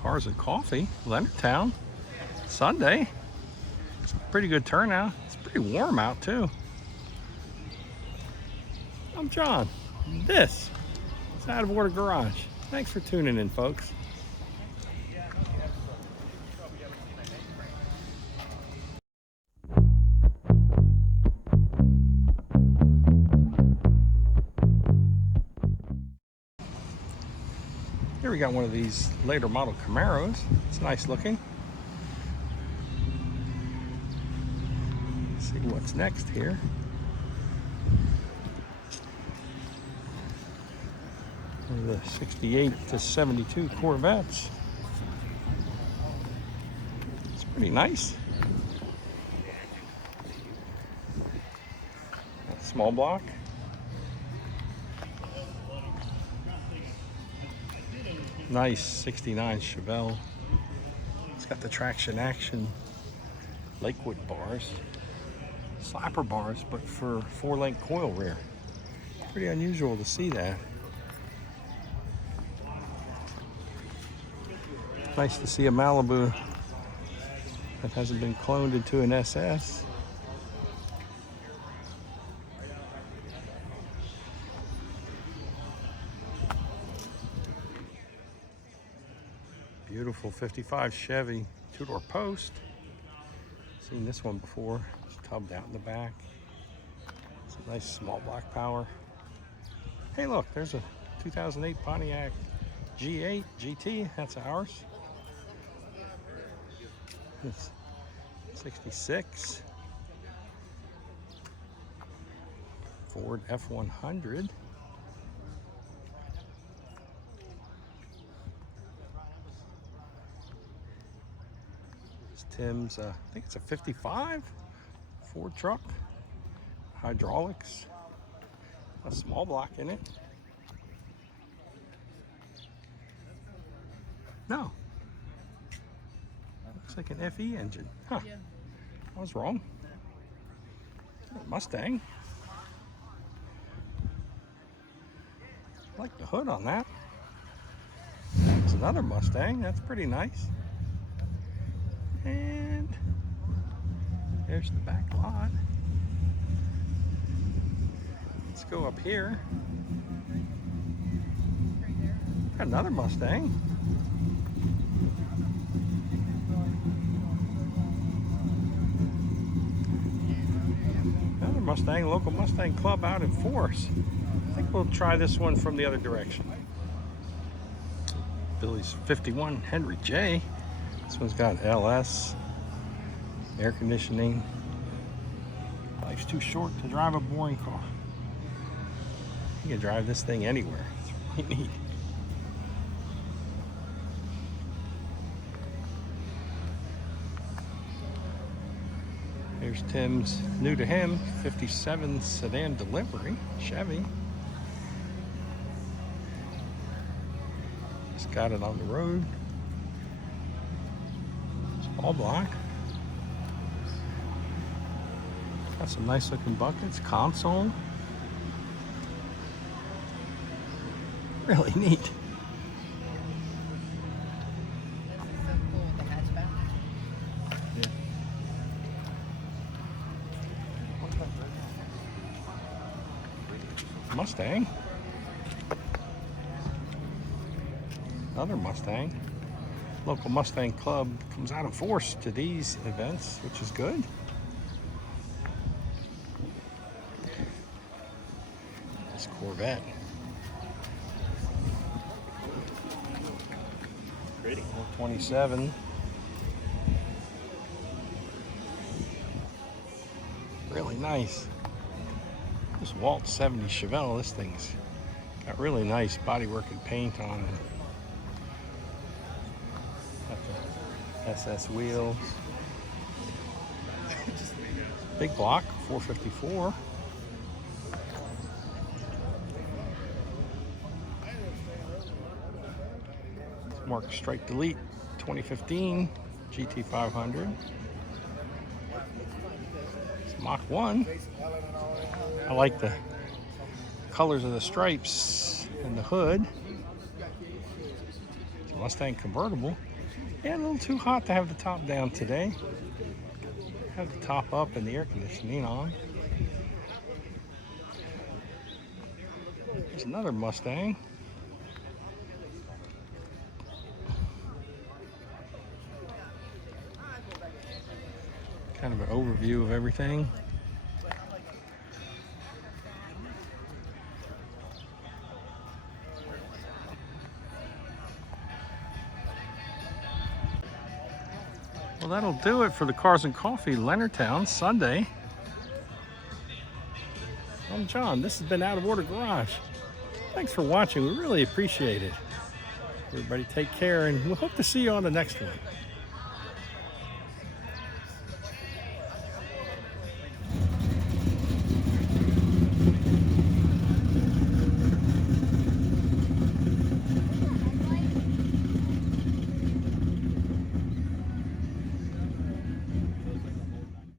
Cars and Coffee, Leonardtown, Sunday. It's a pretty good turnout. It's pretty warm out too. I'm John. This is Out of Order Garage. Thanks for tuning in, folks. Here we got one of these later model Camaros. It's nice looking. Let's see what's next here. One of the 68 to 72 Corvettes. It's pretty nice. Small block. Nice 69 Chevelle. It's got the traction action Lakewood bars. Slapper bars, but for 4-link coil rear. Pretty unusual to see that. Nice to see a Malibu that hasn't been cloned into an SS. Beautiful 55 Chevy 2-door post. Seen this one before. It's tubbed out in the back. It's a nice small block power. Hey look, there's a 2008 Pontiac G8 GT. That's ours. It's 66. Ford F100. Tim's, I think it's a 55 Ford truck, hydraulics, a small block in it. No, looks like an FE engine. Huh, I was wrong. Mustang. I like the hood on that. It's another Mustang. That's pretty nice. And there's the back lot. Let's go up here. Got another Mustang. Another Mustang, local Mustang club out in force. I think we'll try this one from the other direction. Billy's 51 Henry J. This one's got LS, air conditioning. Life's too short to drive a boring car. You can drive this thing anywhere. It's really neat. Here's Tim's new to him 57 sedan delivery Chevy. Just got it on the road. All black. Got some nice looking buckets, console. Really neat. Yeah. Mustang. Another Mustang. Local Mustang Club comes out in force to these events, which is good. This Corvette. Pretty. 27. Really nice. This Walt 70 Chevelle, this thing's got really nice bodywork and paint on it. SS wheels. Big block, 454. Mark Strike Delete 2015 GT500. It's Mach 1. I like the colors of the stripes and the hood. It's a Mustang convertible. Yeah, a little too hot to have the top down today. Have the top up and the air conditioning on. There's another Mustang. Kind of an overview of everything. Well, that'll do it for the Cars and Coffee Leonardtown Sunday. I'm John. This has been Out of Order Garage. Thanks for watching. We really appreciate it. Everybody take care, and we'll hope to see you on the next one.